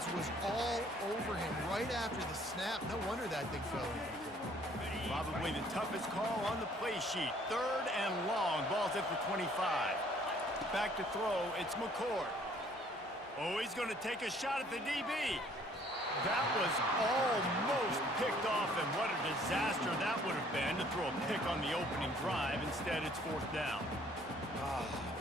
defense was all over him right after the snap. No wonder that thing fell in. Probably the toughest call on the play sheet. 3rd and long. Ball's at the 25. Back to throw. It's McCord. Oh, he's going to take a shot at the DB. That was almost picked off, and what a disaster that would have been to throw a pick on the opening drive. Instead, it's 4th down.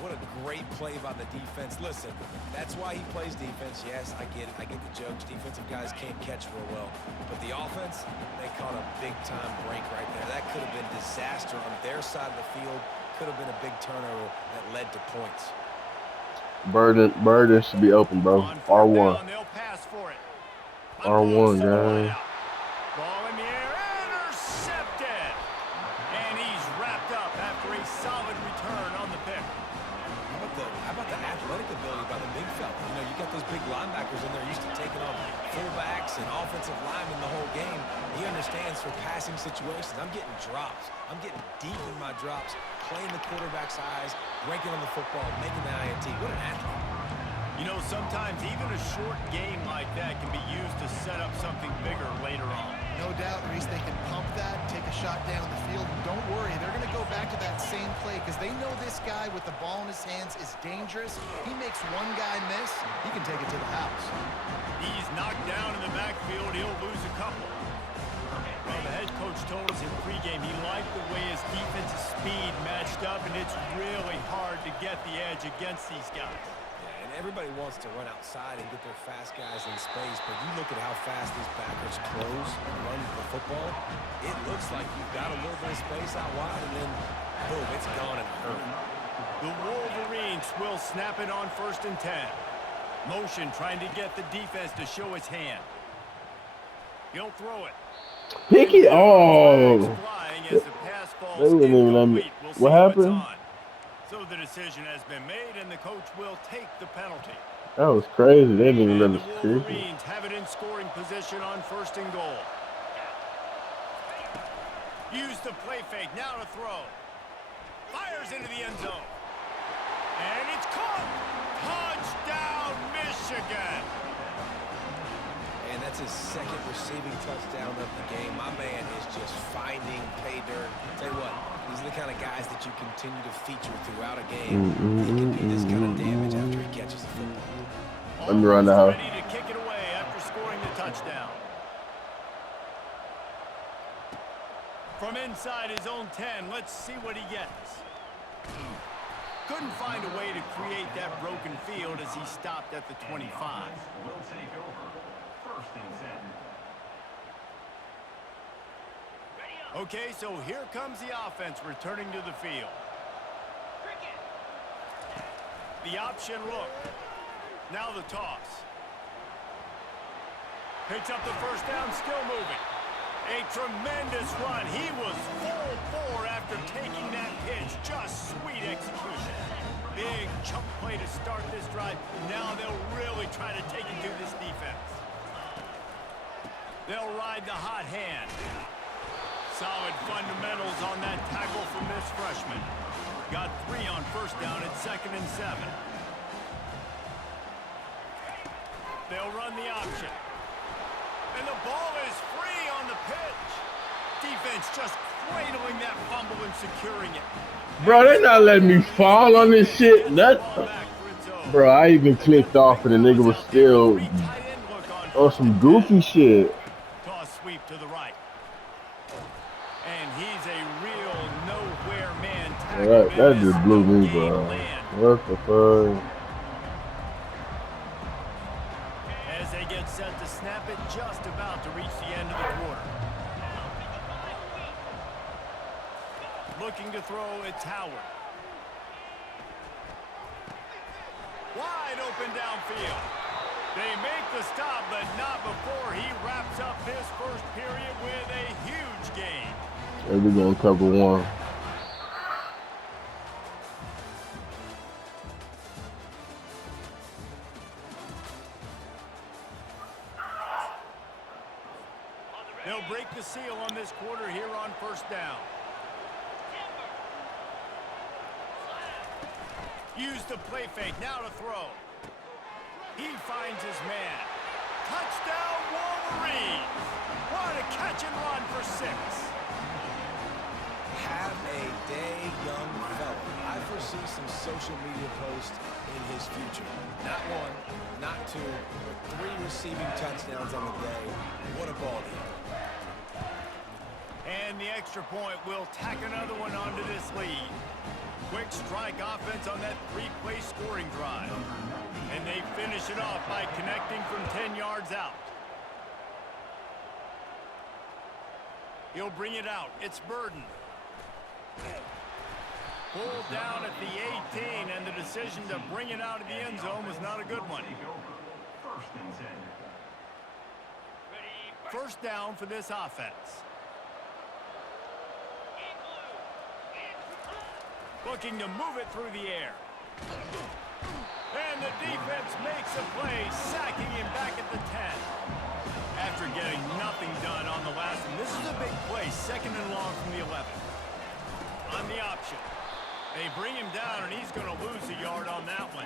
What a great play by the defense. Listen, that's why he plays defense. Yes, I get it. I get the jokes. Defensive guys can't catch real well. But the offense, they caught a big-time break right there. That could have been disaster on their side of the field. Could have been a big turnover that led to points. Burden should be open, bro. R1. They'll pass for it. R1, guys. Ball in the air, intercepted. And he's wrapped up after a solid return on the pick. How about the athletic ability by the big fella? You know, you got those big linebackers in there used to taking on fullbacks and offensive linemen the whole game. He understands for passing situations. I'm getting drops. I'm getting deep in my drops, playing the quarterback's eyes, breaking on the football, making the INT. What an athlete. You know, sometimes even a short game like that can be used to set up something bigger later on. No doubt, Reese, they can pump that, take a shot down the field, and don't worry, they're going to go back to that same play because they know this guy with the ball in his hands is dangerous. He makes one guy miss, he can take it to the house. He's knocked down in the backfield. He'll lose a couple. Well, the head coach told us in pregame he liked the way his defensive speed matched up, and it's really hard to get the edge against these guys. Everybody wants to run outside and get their fast guys in space, but you look at how fast these backers close and run the football, it looks like you've got a little bit of space out wide, and then, boom, it's gone in a hurry. The Wolverines will snap it on 1st and 10. Motion trying to get the defense to show his hand. He'll throw it. Picky. Oh. They wouldn't even let me. What happened? So the decision has been made, and the coach will take the penalty. That was crazy. They didn't even let us the Wolverines have it in scoring position on 1st and goal. Use the play fake. Now to throw. Fires into the end zone. And it's caught. Touchdown, Michigan. And that's his 2nd receiving touchdown of the game. My man is just finding pay dirt. Tell you what, these are the kind of guys that you continue to feature throughout a game. He can do this kind of damage after he catches the football. Let me run the house. Ready to kick it away after scoring the touchdown. From inside his own 10, let's see what he gets. Couldn't find a way to create that broken field as he stopped at the 25. Will take over. 1st and 10. Okay, so here comes the offense returning to the field. The option look. Now the toss. Picks up the 1st down, still moving. A tremendous run. He was full bore after taking that pitch. Just sweet execution. Big chunk play to start this drive. Now they'll really try to take it to this defense. They'll ride the hot hand. Solid fundamentals on that tackle from this freshman. Got 3 on 1st down at 2nd and 7. They'll run the option. And the ball is free on the pitch. Defense just cradling that fumble and securing it. Bro, they not letting me fall on this shit. Bro, I even clicked off and the nigga was still on some goofy shit. Toss sweep to the right. And he's a real nowhere man. That just blew me, bro. What the fuck? As they get set to snap it, just about to reach the end of the quarter. Looking to throw, it's Howard. Wide open downfield. They make the stop, but not before he wraps up this 1st period with a huge gain. And we're going to cover 1. They'll break the seal on this quarter here on 1st down. Use the play fake, now to throw. He finds his man. Have a day, young fella. I foresee some social media posts in his future. Not one, not two, but 3 receiving touchdowns on the day. What a ball game. And the extra point will tack another one onto this lead. Quick strike offense on that 3-play scoring drive. And they finish it off by connecting from 10 yards out. He'll bring it out. It's Burden. Pulled down at the 18, and the decision to bring it out of the end zone was not a good one. First and 10. First down for this offense. Looking to move it through the air. And the defense makes a play, sacking him back at the 10. After getting nothing done on the last one, this is a big play, 2nd and long from the 11. On the option. They bring him down, and he's going to lose a yard on that one.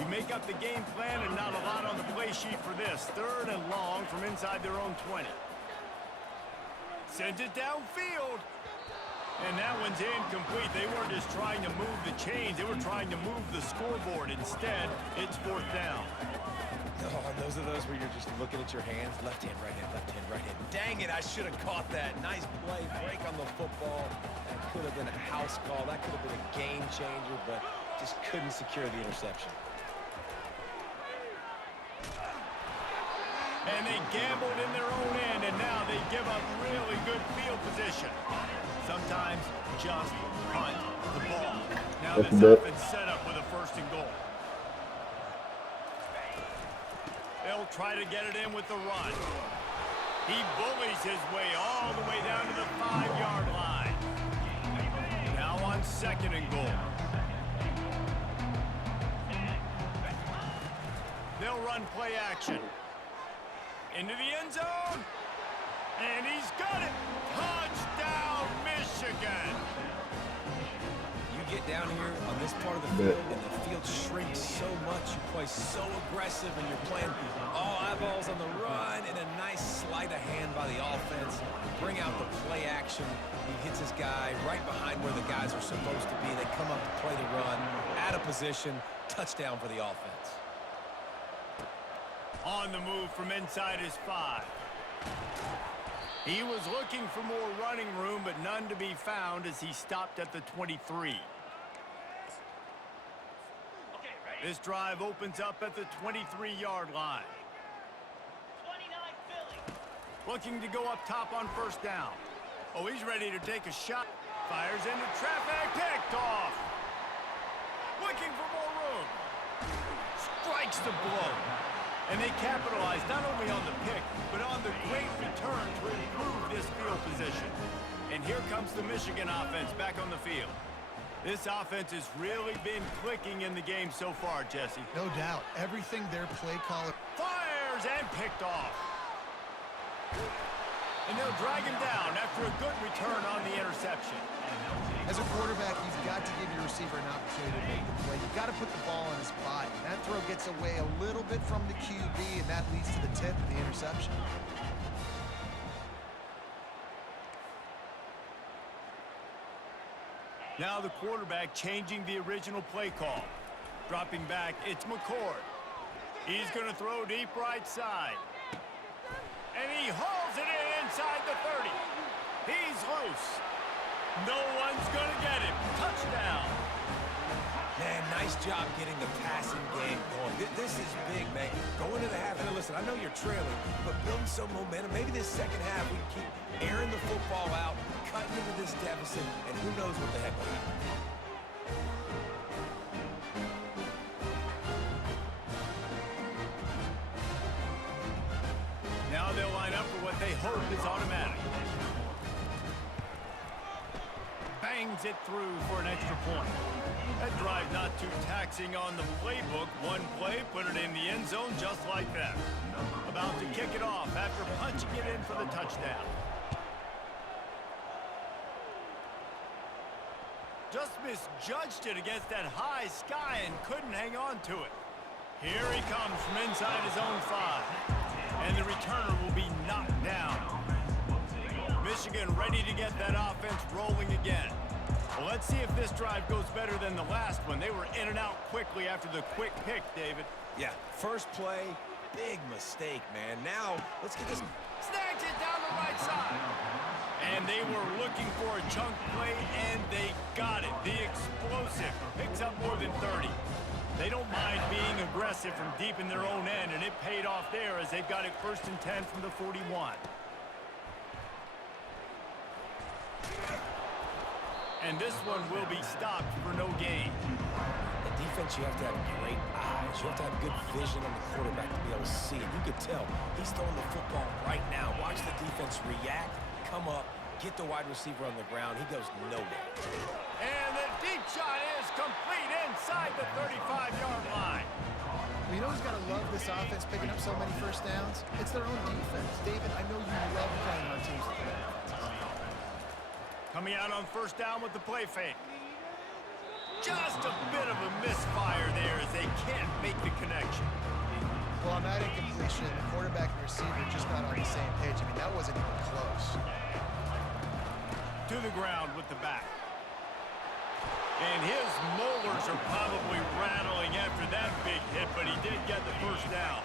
You make up the game plan, and not a lot on the play sheet for this. 3rd and long from inside their own 20. Sends it downfield. And that one's incomplete. They weren't just trying to move the chains. They were trying to move the scoreboard. Instead, it's 4th down. Oh, and those are those where you're just looking at your hands. Left hand, right hand, left hand, right hand. Dang it, I should have caught that. Nice play, break on the football. That could have been a house call. That could have been a game changer, but just couldn't secure the interception. And they gambled in their own end, and now they give up really good field position. Sometimes just punt the ball. Now this offense set up with a 1st and goal. They'll try to get it in with the run. He bullies his way all the way down to the 5-yard line. Now on 2nd and goal. They'll run play action. Into the end zone. And he's got it. Touchdown, Michigan. You get down here on this part of the field, and the field shrinks so much. You play so aggressive, and you're playing all eyeballs on the run, and a nice sleight of hand by the offense. Bring out the play action. He hits his guy right behind where the guys are supposed to be. They come up to play the run, out of position, touchdown for the offense. On the move from inside his 5. He was looking for more running room, but none to be found as he stopped at the 23. This drive opens up at the 23-yard line. Looking to go up top on 1st down. Oh, he's ready to take a shot. Fires into traffic, picked off. Looking for more room. Strikes the blow. And they capitalize not only on the pick, but on the great return to improve this field position. And here comes the Michigan offense back on the field. This offense has really been clicking in the game so far, Jesse. No doubt. Everything their play caller Fires and picked off. And they'll drag him down after a good return on the interception. As a quarterback, you've got to give your receiver an opportunity to make the play. You've got to put the ball in his body. That throw gets away a little bit from the QB, and that leads to the tip and the interception. Now the quarterback changing the original play call. Dropping back, it's McCord. He's going to throw deep right side. And he hauls it in inside the 30. He's loose. No one's going to get him. Touchdown. Man, nice job getting the passing game going. This is big, man. Going to the half. And listen, I know you're trailing, but building some momentum. Maybe this 2nd half we can keep airing the football out, cutting into this deficit, and who knows what the heck will happen. Now they'll line up for what they hope is automatic. Bangs it through for an extra point. That drive not too taxing on the playbook. One play, put it in the end zone just like that. About to kick it off after punching it in for the touchdown. Just misjudged it against that high sky and couldn't hang on to it. Here he comes from inside his own 5. And the returner will be knocked down. Michigan ready to get that offense rolling again. Well, let's see if this drive goes better than the last one. They were in and out quickly after the quick pick, David. Yeah, first play, big mistake, man. Now, let's get this. Snags it down the right side. And they were looking for a chunk play, and they got it. The explosive picks up more than 30. They don't mind being aggressive from deep in their own end, and it paid off there as they've got it 1st and 10 from the 41. And this one will be stopped for no gain. The defense, you have to have great eyes. You have to have good vision on the quarterback to be able to see it. You can tell he's throwing the football right now. Watch the defense react, come up, get the wide receiver on the ground. He goes nowhere. And the deep shot is complete inside the 35-yard line. You know who's got to love this offense picking up so many first downs? It's their own defense. David, I know you love playing on teams with their defenses. Coming out on 1st down with the play fake. Just a bit of a misfire there as they can't make the connection. Well, on that incompletion, the quarterback and receiver just not on the same page. I mean, that wasn't even close. To the ground with the back. And his molars are probably rattling after that big hit, but he did get the 1st down.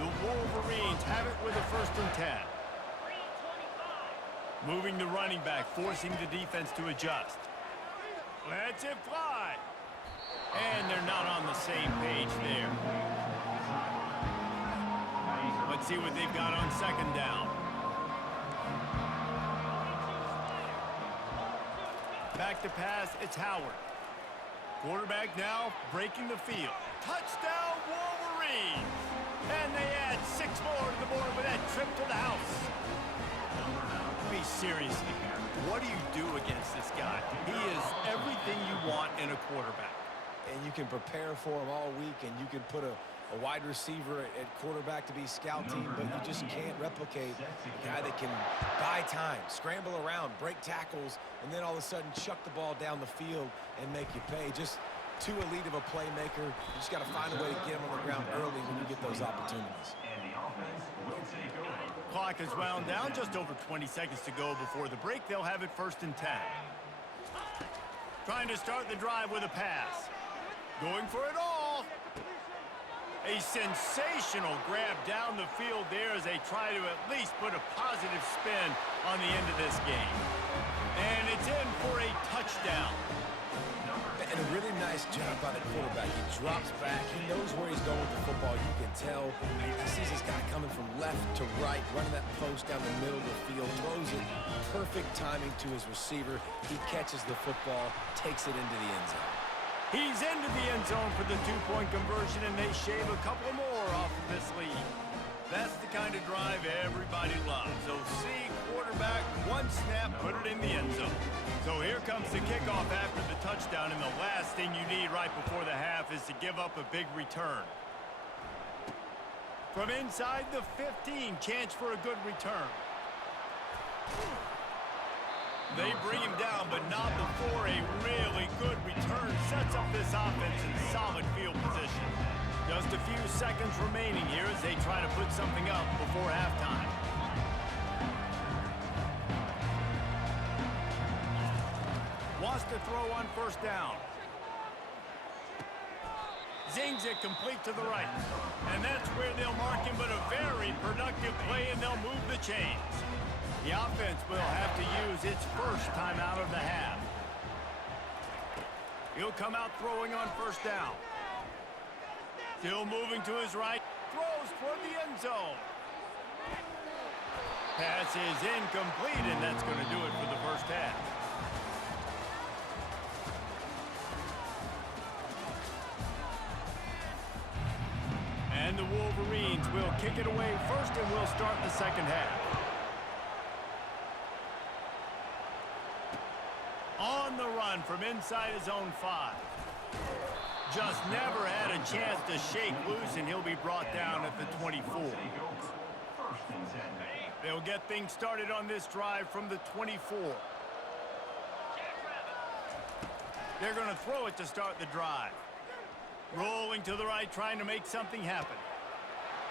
The Wolverines have it with a 1st and 10. Moving the running back, forcing the defense to adjust. Lets it fly. And they're not on the same page there. Let's see what they've got on 2nd down. Back to pass, it's Howard. Quarterback now breaking the field. Touchdown Wolverines! And they add 6 more to the board with that trip to the house. Be seriously here. What do you do against this guy? He is everything you want in a quarterback. And you can prepare for him all week, and you can put a wide receiver at quarterback to be scout team, but you just can't replicate a guy that can buy time, scramble around, break tackles, and then all of a sudden chuck the ball down the field and make you pay. Just too elite of a playmaker. You just got to find a way to get him on the ground early when you get those opportunities. And the offense will take over. Clock is wound down, just over 20 seconds to go before the break. They'll have it 1st and 10. Trying to start the drive with a pass. Going for it all. A sensational grab down the field there as they try to at least put a positive spin on the end of this game. And it's in for a touchdown. And a really nice job by the quarterback. He drops back. He knows where he's going with the football. You can tell. He sees this guy coming from left to right, running that post down the middle of the field, throws it. Perfect timing to his receiver. He catches the football, takes it into the end zone. He's into the end zone for the 2-point conversion, and they shave a couple more off of this lead. That's the kind of drive everybody loves. So see, quarterback, 1 snap, put it in the end zone. So here comes the kickoff after the touchdown, and the last thing you need right before the half is to give up a big return. From inside the 15, chance for a good return. They bring him down, but not before a really good return sets up this offense in solid field position. Just a few seconds remaining here as they try to put something up before halftime. Wants to throw on 1st down. Zings it complete to the right. And that's where they'll mark him, but a very productive play, and they'll move the chains. The offense will have to use its 1st time out of the half. He'll come out throwing on 1st down. Still moving to his right. Throws toward the end zone. Pass is incomplete, and that's going to do it for the 1st half. And the Wolverines will kick it away first, and we'll start the 2nd half. On the run from inside his own 5. Just never had a chance to shake loose, and he'll be brought down at the 24. They'll get things started on this drive from the 24. They're going to throw it to start the drive. Rolling to the right, trying to make something happen.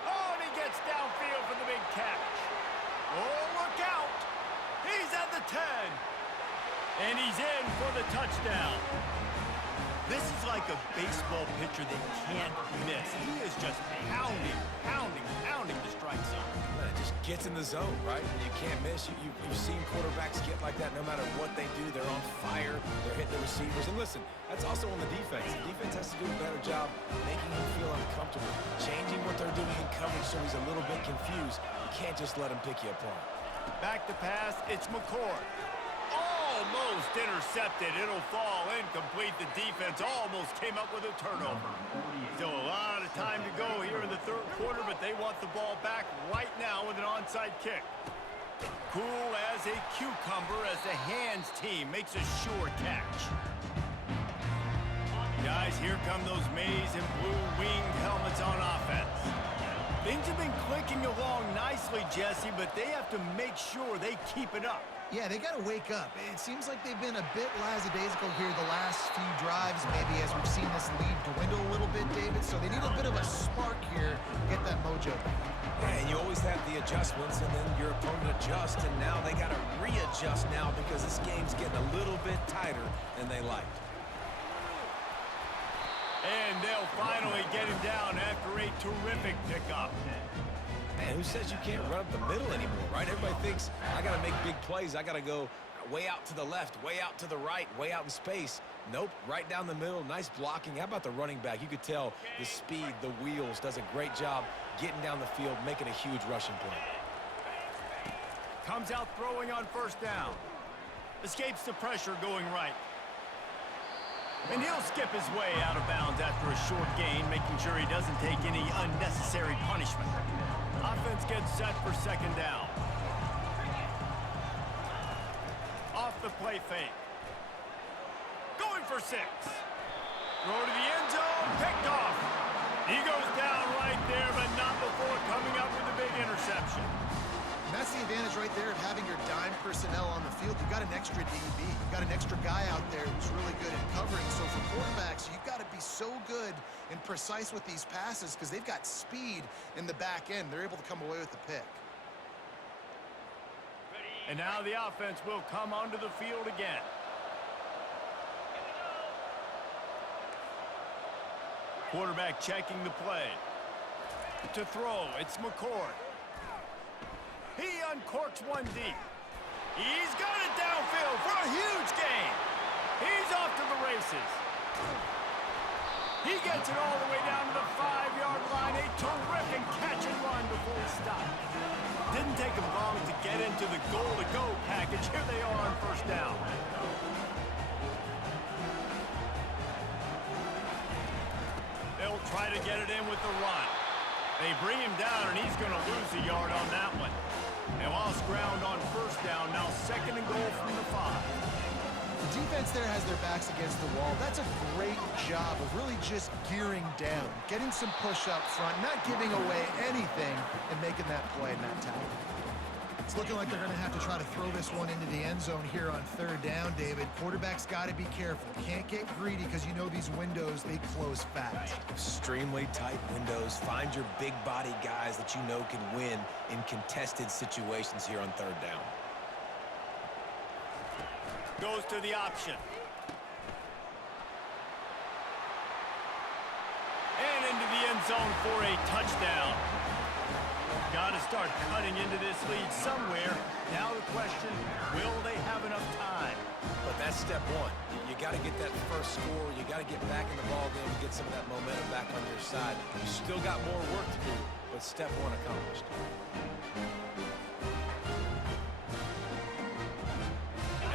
Oh, and he gets downfield for the big catch. Oh, look out! He's at the 10. And he's in for the touchdown. This is like a baseball pitcher that can't miss. He is just pounding the strike zone. It just gets in the zone, right? You can't miss. You've seen quarterbacks get like that no matter what they do. They're on fire. They're hitting the receivers. And listen, that's also on the defense. The defense has to do a better job making him feel uncomfortable, changing what they're doing in coverage so he's a little bit confused. You can't just let him pick you apart. Back to pass, it's McCord. Almost intercepted. It'll fall incomplete. The defense almost came up with a turnover. Still a lot of time to go here in the third quarter, but they want the ball back right now with an onside kick. Cool as a cucumber as the hands team makes a sure catch. Guys, here come those maize and blue winged helmets on offense. Things have been clicking along nicely, Jesse, but they have to make sure they keep it up. Yeah, they got to wake up. It seems like they've been a bit lackadaisical here the last few drives, maybe as we've seen this lead dwindle a little bit, David. So they need a bit of a spark here to get that mojo back. Yeah, and you always have the adjustments, and then your opponent adjusts, and now they got to readjust now because this game's getting a little bit tighter than they liked. And they'll finally get him down after a terrific pickup. Man, who says you can't run up the middle anymore, right? Everybody thinks, I got to make big plays. I got to go way out to the left, way out to the right, way out in space. Nope, right down the middle, nice blocking. How about the running back? You could tell the speed, the wheels, does a great job getting down the field, making a huge rushing play. Comes out throwing on first down. Escapes the pressure going right. And he'll skip his way out of bounds after a short gain, making sure he doesn't take any unnecessary punishment. Offense gets set for second down. Off the play fake. Going for 6. Throw to the end zone, picked off. He goes down right there, but not before coming up with a big interception. And that's the advantage right there of having your dime personnel on the field. You've got an extra DB. You've got an extra guy out there who's really good at covering. So for quarterbacks, you've got to be so good and precise with these passes because they've got speed in the back end. They're able to come away with the pick. And now the offense will come onto the field again. Quarterback checking the play. To throw, it's McCord. He uncorks one deep. He's got it downfield for a huge gain. He's off to the races. He gets it all the way down to the 5-yard line. A terrific catch and run before he stopped. Didn't take him long to get into the goal-to-go package. Here they are on first down. They'll try to get it in with the run. They bring him down, and he's going to lose a yard on that one. And lost ground on first down. Now second and goal from the 5. The defense there has their backs against the wall. That's a great job of really just gearing down, getting some push up front, not giving away anything, and making that play in that tackle. It's looking like they're going to have to try to throw this one into the end zone here on third down, David. Quarterback's got to be careful. Can't get greedy because you know these windows, they close fast. Extremely tight windows. Find your big body guys that you know can win in contested situations here on third down. Goes to the option. And into the end zone for a touchdown. Got to start cutting into this lead somewhere. Now the question, will they have enough time? But that's step one. You got to get that first score. You got to get back in the ball game and get some of that momentum back on your side. You still got more work to do, but step one accomplished.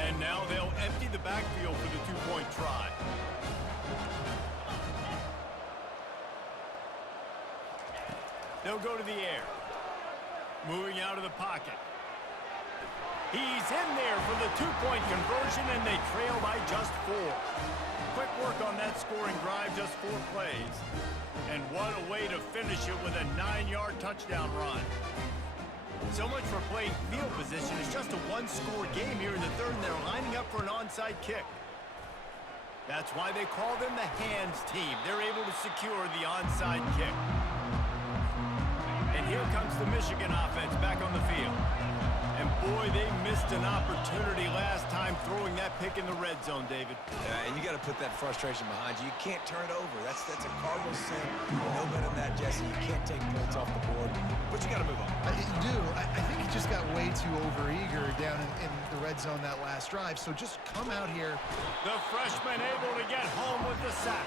And now they'll empty the backfield for the two-point try. They'll go to the air. Moving out of the pocket. He's in there for the two-point conversion, and they trail by just 4. Quick work on that scoring drive, just 4 plays. And what a way to finish it with a 9-yard touchdown run. So much for playing field position. It's just a one-score game here in the third, and they're lining up for an onside kick. That's why they call them the hands team. They're able to secure the onside kick. And here comes the Michigan offense back on the field. And boy, they missed an opportunity last time throwing that pick in the red zone, David. And you got to put that frustration behind you. You can't turn it over. That's a Cardinal sin. You know better than that, Jesse. You can't take points off the board, but you got to move on. You do. I think he just got way too overeager down in the red zone that last drive. So just come out here. The freshman able to get home with the sack.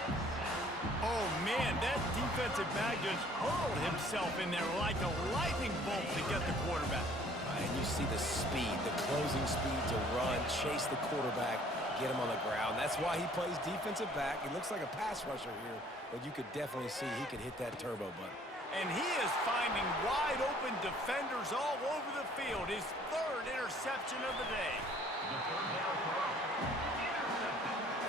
Oh, man, that defensive back just hurled himself in there like a lightning bolt to get the quarterback. And you see the speed, the closing speed to run, chase the quarterback, get him on the ground. That's why he plays defensive back. He looks like a pass rusher here, but you could definitely see he could hit that turbo button. And he is finding wide-open defenders all over the field. His third interception of the day.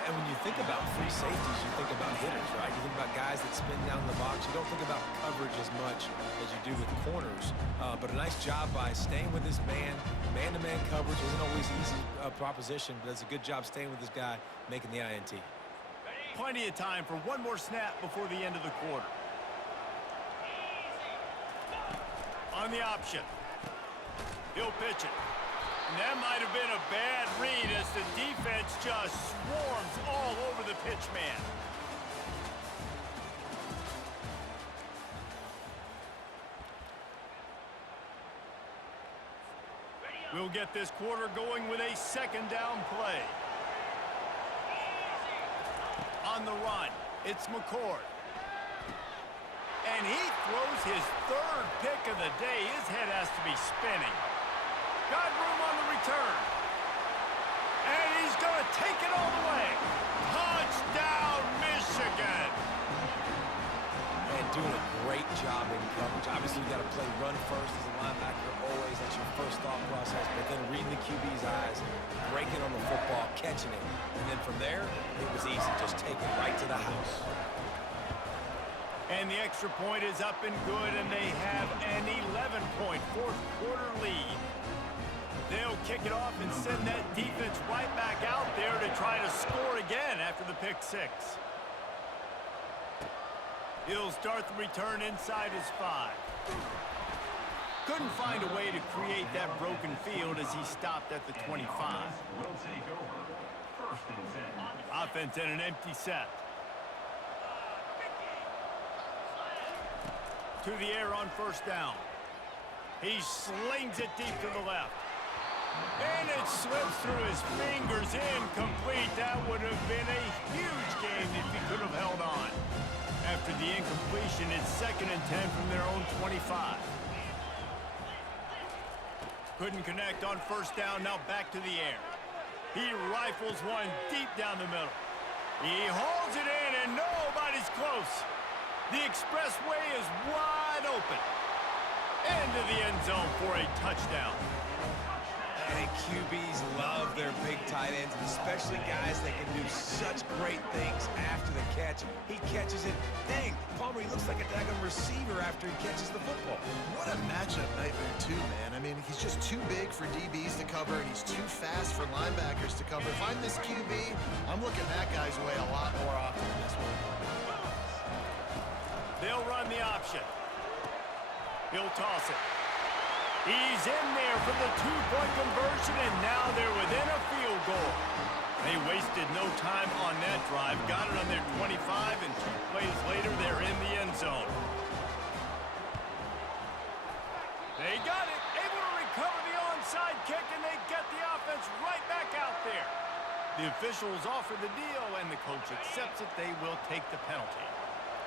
And when you think about free safeties, you think about hitters, right? You think about guys that spin down the box. You don't think about coverage as much as you do with corners. But a nice job by staying with this man. Man-to-man coverage isn't always an easy proposition, but it's a good job staying with this guy, making the INT. Plenty of time for one more snap before the end of the quarter. On the option. He'll pitch it. And that might have been a bad read as the defense just swarms all over the pitch man. We'll get this quarter going with a second down play. On the run, it's McCord. And he throws his third pick of the day. His head has to be spinning. Got room on the return. And he's going to take it all the way. Touchdown, Michigan. And doing a great job in coverage. Obviously, you got to play run first as a linebacker always. That's your first thought process. But then reading the QB's eyes, breaking on the football, catching it. And then from there, it was easy. Just take it right to the house. And the extra point is up and good, and they have an 11-point fourth quarter lead. They'll kick it off and send that defense right back out there to try to score again after the pick six. He'll start the return inside his 5. Couldn't find a way to create that broken field as he stopped at the 25. Will take over. First and 10. Offense in an empty set. To the air on first down. He slings it deep to the left. And it slips through his fingers, incomplete. That would have been a huge game if he could have held on. After the incompletion, it's second and 10 from their own 25. Couldn't connect on first down, now back to the air. He rifles one deep down the middle. He hauls it in, and nobody's close. The expressway is wide open. Into the end zone for a touchdown. And QBs love their big tight ends, and especially guys that can do such great things after the catch. He catches it. Dang, Palmer, he looks like a daggone receiver after he catches the football. What a matchup nightmare, too, man. I mean, he's just too big for DBs to cover, and he's too fast for linebackers to cover. If I'm this QB, I'm looking that guy's way a lot more often than this one. They'll run the option. He'll toss it. He's in there for the two-point conversion, and now they're within a field goal. They wasted no time on that drive. Got it on their 25, and 2 plays later, they're in the end zone. They got it. Able to recover the onside kick, and they get the offense right back out there. The officials offer the deal, and the coach accepts it. They will take the penalty.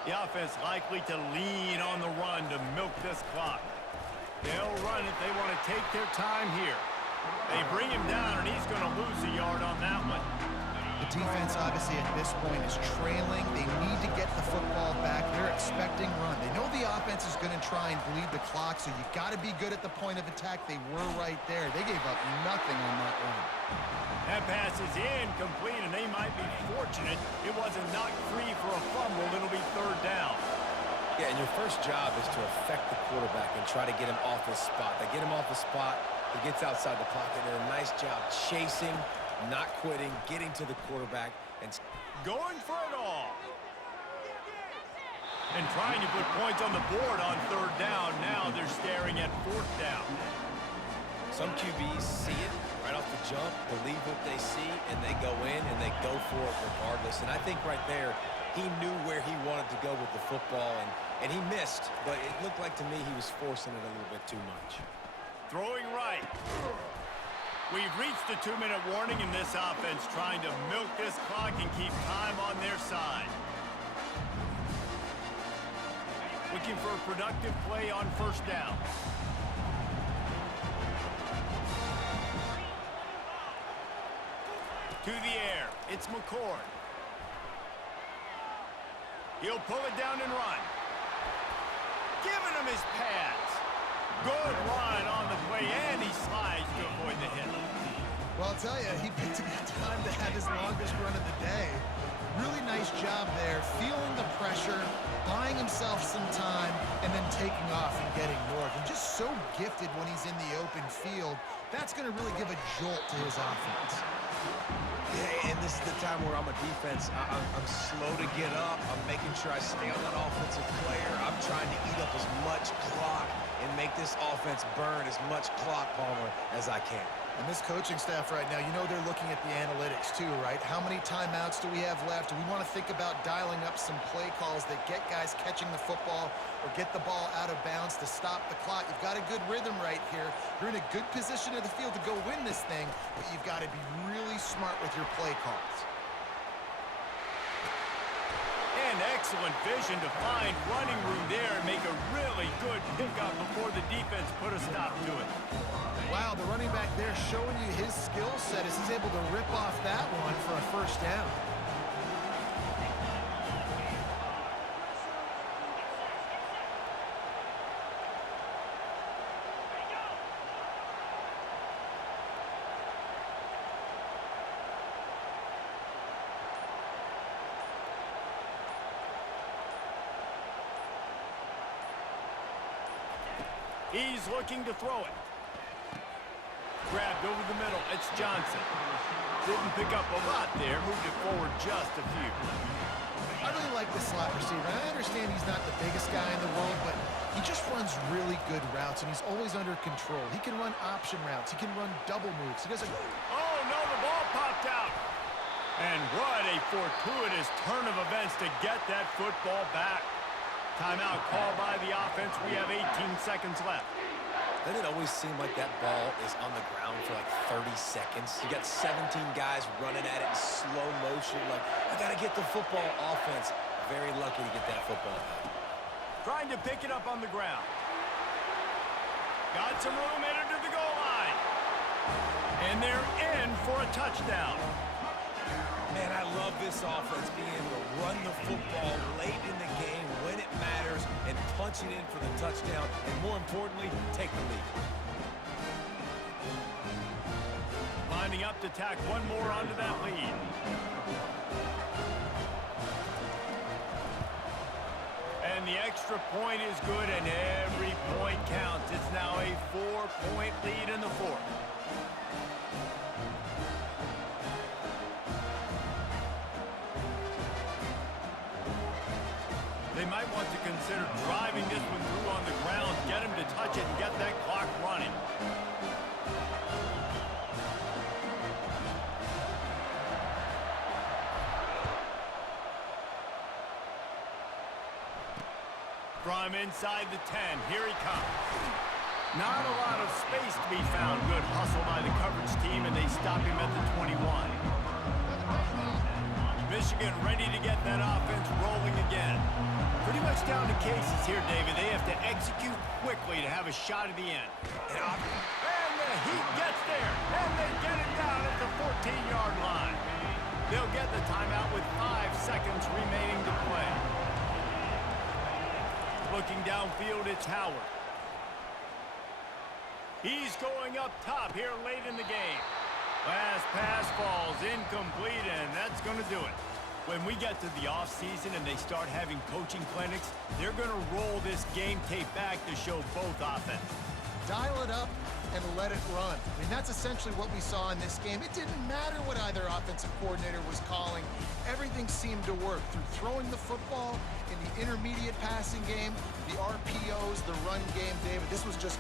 The offense likely to lean on the run to milk this clock. They'll run it. They want to take their time here. They bring him down, and he's going to lose a yard on that one. The defense, obviously, at this point is trailing. They need to get the football back. They're expecting run. They know the offense is going to try and bleed the clock, so you got to be good at the point of attack. They were right there. They gave up nothing on that run. That pass is incomplete, and they might be fortunate it wasn't knocked free for a fumble. It'll be third down. Yeah, and your first job is to affect the quarterback and try to get him off his spot. They get him off the spot, he gets outside the pocket. They did a nice job chasing, not quitting, getting to the quarterback. And going for it all. And trying to put points on the board on third down. Now they're staring at fourth down. Some QBs see it right off the jump, believe what they see, and they go in and they go for it regardless. And I think right there, he knew where he wanted to go with the football, and he missed, but it looked like to me he was forcing it a little bit too much. Throwing right. We've reached the 2-minute warning in this offense, trying to milk this clock and keep time on their side. Looking for a productive play on first down. To the air, it's McCord. He'll pull it down and run. Giving him his pads. Good run on the play, and he slides to avoid the hit. Well, I'll tell you, he picked a good time to have his longest run of the day. Really nice job there, feeling the pressure, buying himself some time, and then taking off and getting north. And just so gifted when he's in the open field. That's going to really give a jolt to his offense. Yeah, and this is the time where I'm a defense. I'm slow to get up. I'm making sure I stay on that offensive player. I'm trying to eat up as much clock and make this offense burn as much clock, Palmer, as I can. And this coaching staff right now, you know they're looking at the analytics too, right? How many timeouts do we have left? Do we want to think about dialing up some play calls that get guys catching the football or get the ball out of bounds to stop the clock? You've got a good rhythm right here. You're in a good position of the field to go win this thing, but you've got to be really smart with your play calls. And excellent vision to find running room there and make a really good pickup before the defense put a stop to it. Wow, the running back there showing you his skill set as he's able to rip off that one for a first down. He's looking to throw it. Grabbed over the middle. It's Johnson. Didn't pick up a lot there. Moved it forward just a few. I really like this slot receiver. I understand he's not the biggest guy in the world, but he just runs really good routes, and he's always under control. He can run option routes. He can run double moves. He doesn't... Oh, no, the ball popped out. And what a fortuitous turn of events to get that football back. Timeout called by the offense. We have 18 seconds left. Doesn't it always seem like that ball is on the ground for like 30 seconds? You got 17 guys running at it in slow motion. Like, I got to get the football. Offense, very lucky to get that football back. Trying to pick it up on the ground. Got some room, headed to the goal line. And they're in for a touchdown. Man, I love this offense being able to run the football late in the game when it matters and punch it in for the touchdown, and more importantly, take the lead. Lining up to tack one more onto that lead. And the extra point is good, and every point counts. It's now a 4-point lead in the fourth. They might want to consider driving this one through on the ground, get him to touch it, and get that clock running. From inside the 10, here he comes. Not a lot of space to be found. Good hustle by the coverage team, and they stop him at the 21. Michigan ready to get that offense rolling again. Pretty much down to cases here, David. They have to execute quickly to have a shot at the end. And the Heat gets there, and they get it down at the 14-yard line. They'll get the timeout with 5 seconds remaining to play. Looking downfield, it's Howard. He's going up top here late in the game. Last pass falls incomplete, and that's going to do it. When we get to the offseason and they start having coaching clinics, they're going to roll this game tape back to show both offenses. dial it up and let it run. I mean, that's essentially what we saw in this game. It didn't matter what either offensive coordinator was calling. Everything seemed to work through throwing the football in the intermediate passing game, the RPOs, the run game. David, this was just